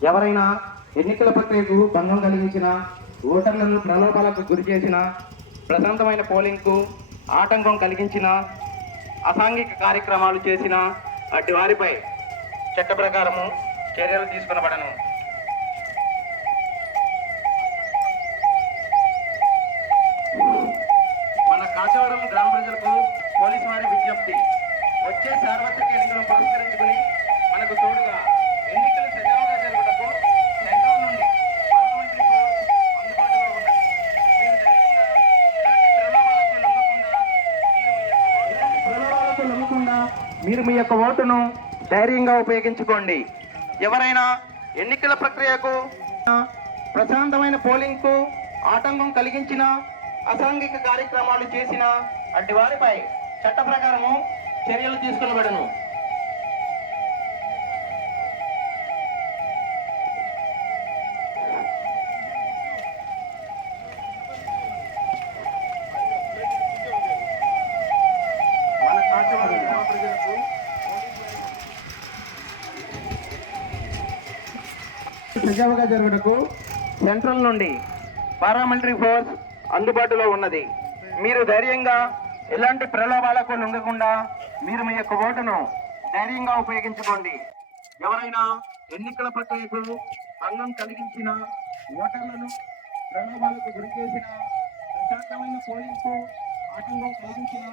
ఎవరైనా ఎన్నికల ప్రక్రియకు భంగం కలిగించిన ఓటర్లను ప్రలోభాలకు గురి చేసిన ప్రశాంతమైన పోలింగ్కు ఆటంకం కలిగించిన అసాంఘిక కార్యక్రమాలు చేసిన అట్టి వారిపై చట్ట ప్రకారము చర్యలు తీసుకునబడను మన కాశవరం గ్రామ ప్రజలకు పోలీసు వారి విజ్ఞప్తి వచ్చే సార్వత్రిక ఎన్నికలను పురస్కరించుకుని మనకు తోడుగా ఎన్నికలు సజావుగా జరుగుటకు సెంట్రల్ నుండి పార్లమెంటరీ ఫోర్స్ అందుబాటులో ఉన్నది మీరు ధైర్యంగా ఎలాంటి ప్రలోభాలకు లొంగకుండా మీరు మీ యొక్క ఓటు- ఎలాంటి ప్రలోభాలకు లొంగకుండా మీరు మీ యొక్క ఓటును ధైర్యంగా ఉపయోగించుకోండి. ఎవరైనా ఎన్నికల ప్రక్రియకు ప్రశాంతమైన పోలింగ్కు ఆటంకం కలిగించిన అసాంఘిక కార్యక్రమాలు చేసిన అట్టి వారిపై చట్ట ప్రకారము చర్యలు తీసుకునబడను. సజావుగా జరుగుటకు సెంట్రల్ నుండి పారామిలిటరీ ఫోర్స్ అందుబాటులో ఉన్నది. మీరు ధైర్యంగా ఎలాంటి ప్రలోభాలకు లొంగకుండా మీరు మీ యొక్క ఓటును ధైర్యంగా ఉపయోగించుకోండి. ఎవరైనా ఎన్నికల ప్రక్రియకు భంగం కలిగించిన ఓటర్లను ప్రలోభాలకు గురి చేసిన ప్రశాంతమైన పోలింగ్కు ఆటంకం కలిగించిన